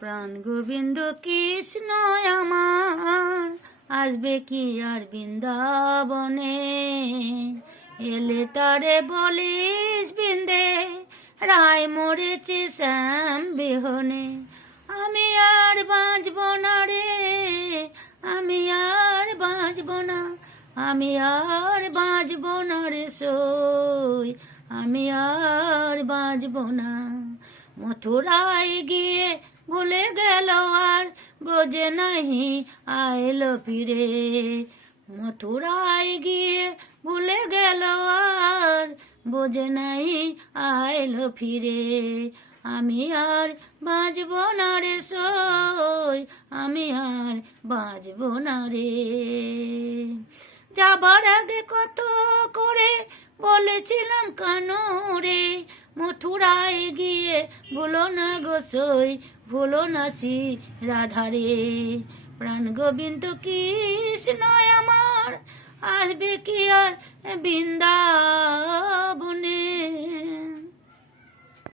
প্রাণ গোবিন্দ কৃষ্ণ আমার আসবে কি আর বৃন্দাবনে, এলে তারে বলিস বৃন্দে রায় মরেছে শ্যাম বিহনে। আমি আর বাঁচব না রে, আমি আর বাঁচব না, আমি আর বাঁচব না রে সই, আমি আর বাঁচব না। মথুরায় গিয়ে ভুলে গেল আর ব্রজে নাহি আইলো ফিরে, মথুরায় গিয়ে ভুলে গেল আর বোঝে নাই আইলো ফিরে। আমি আর বাঁচব না রে সই, আমি আর বাঁচব না রে। যাবার আগে কত করে বলেছিলাম কানো রে, মথুরায় গিয়ে ভুলো না গো সই, ভুলো না শ্রী রাধারে। প্রাণ গোবিন্দ কৃষ্ণ আমার আসবে কি আর বৃন্দা